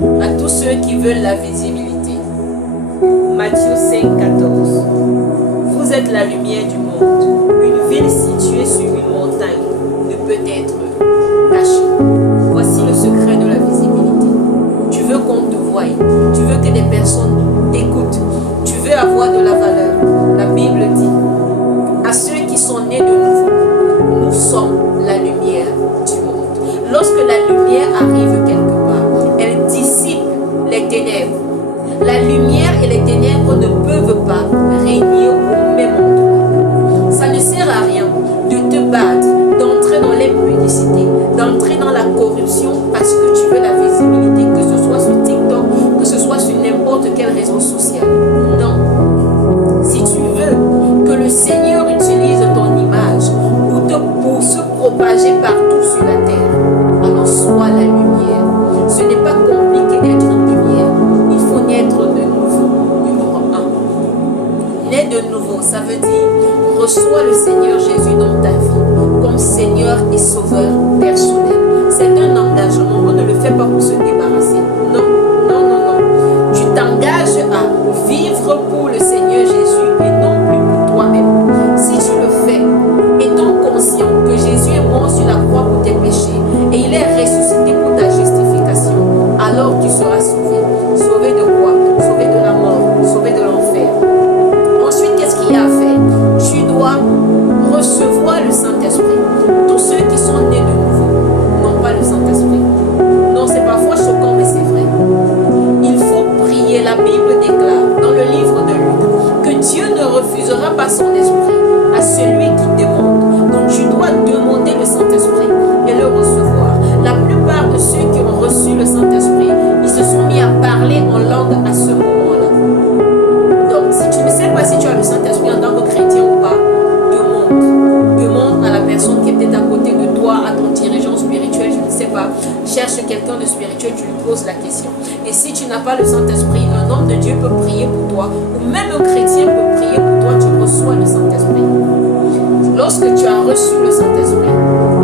à tous ceux qui veulent la visibilité. Matthieu 5, 14. Vous êtes la lumière du monde. Une ville située sur une montagne ne peut être cachée. Voici le secret de la visibilité. Tu veux qu'on te voie. Tu veux que des personnes t'écoutent. Tu veux avoir de la valeur. La Bible dit à ceux qui sont nés de nouveau, nous sommes la lumière du monde. Lorsque la lumière arrive quelque part, elle dissipe les ténèbres. La lumière et les ténèbres ne peuvent pas régner au même endroit. Ça ne sert à rien de te battre, d'entrer dans l'impudicité, d'entrer dans la corruption parce que tu veux la visibilité, que ce soit sur TikTok, que ce soit sur n'importe quel réseau social. Non. Si tu veux que le Seigneur utilise ton image pour se propager partout sur la terre, alors sois la lumière. Ce n'est pas compliqué d'être une lumière. Il faut naître de nouveau. Numéro 1. Naître de nouveau, ça veut dire reçois le Seigneur Jésus dans ta vie comme Seigneur et Sauveur personnel. C'est un engagement. On ne le fait pas pour se débarrasser. Non, non, non, non. Tu t'engages à vivre pour le Seigneur Jésus et non plus pour toi-même. Si tu le fais, étant conscient que Jésus est mort sur la croix pour tes péchés et il est ressuscité pour ta justification, alors tu seras sauvé. Sauvé de quoi? Sauvé de la mort, sauvé de l'enfer. Ensuite, qu'est-ce qu'il y a à faire? Tu dois recevoir le Saint-Esprit. Tous ceux qui sont nés de nouveau n'ont pas le Saint-Esprit. Non, c'est parfois choquant, mais c'est vrai. Il faut prier. La Bible déclare dans le livre de Luc que Dieu ne refusera pas son esprit à celui qui demande. Donc tu dois demander le Saint-Esprit et le recevoir. La plupart de ceux qui ont reçu le Saint-Esprit, ils se sont mis à parler en langue à ce moment-là. Donc si tu ne sais pas si tu as le Saint-Esprit en tant que chrétien ou pas, demande à la personne qui est peut-être à côté de toi, à ton dirigeant spirituel, je ne sais pas. Cherche quelqu'un de spirituel, tu lui poses la question. Et si tu n'as pas le Saint-Esprit, un homme de Dieu peut prier pour toi, ou même un chrétien peut prier pour toi, tu reçois le Saint-Esprit. Lorsque tu as reçu le Saint-Esprit,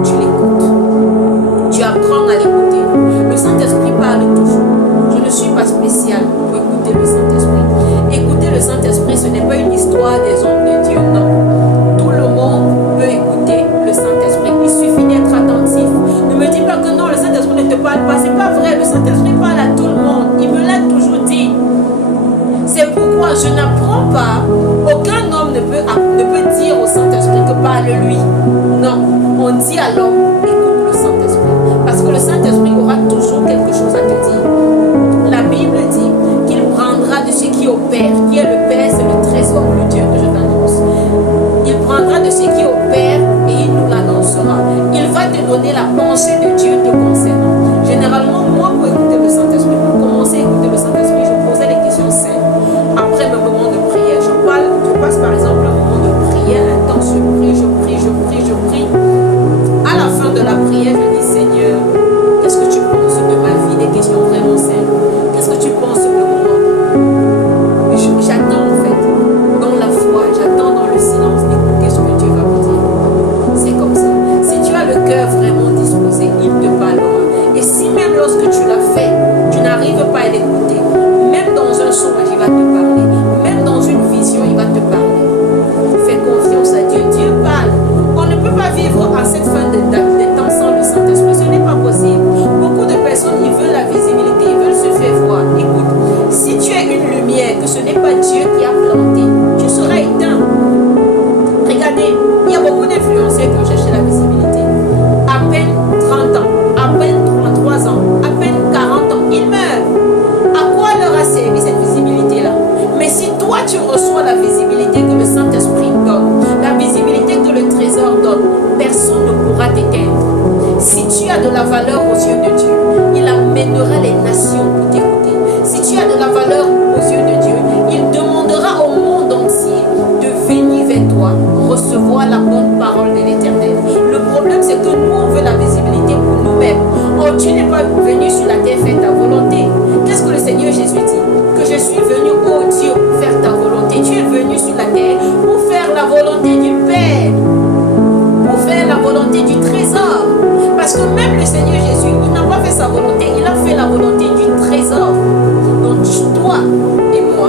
tu l'écoutes. Tu apprends à l'écouter. Le Saint-Esprit parle toujours. Je ne suis pas spécial pour écouter le Saint-Esprit. Écouter le Saint-Esprit, ce n'est pas une histoire des hommes de Dieu, non. Tout le monde peut écouter le Saint-Esprit. Il suffit d'être attentif. Ne me dis pas que non, le Saint-Esprit ne te parle pas. C'est pas vrai. Le Saint-Esprit parle à tout le monde. Il me l'a toujours dit. C'est pourquoi je n'apprends pas. Aucun homme ne peut dire au Saint-Esprit que parle-lui. Non. On dit à l'homme, écoute le Saint-Esprit. Parce que le Saint-Esprit aura toujours quelque chose à te dire. La Bible dit qu'il prendra de ce qui est au Père. Qui est le Père, c'est le trésor, le Dieu que je t'annonce. Il prendra de ce qui est au Père et il nous l'annoncera. Il va te donner la pensée de Dieu te concernant. Généralement, moi, pour écouter le Saint-Esprit, pour commencer à écouter le Saint-Esprit, je posais des questions simples. Après mes moments de prière, je passe par exemple un moment de prière intense, je prie. À la fin de la prière, je dis, Seigneur, qu'est-ce que tu penses de ma vie? Des questions vraiment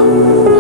moi.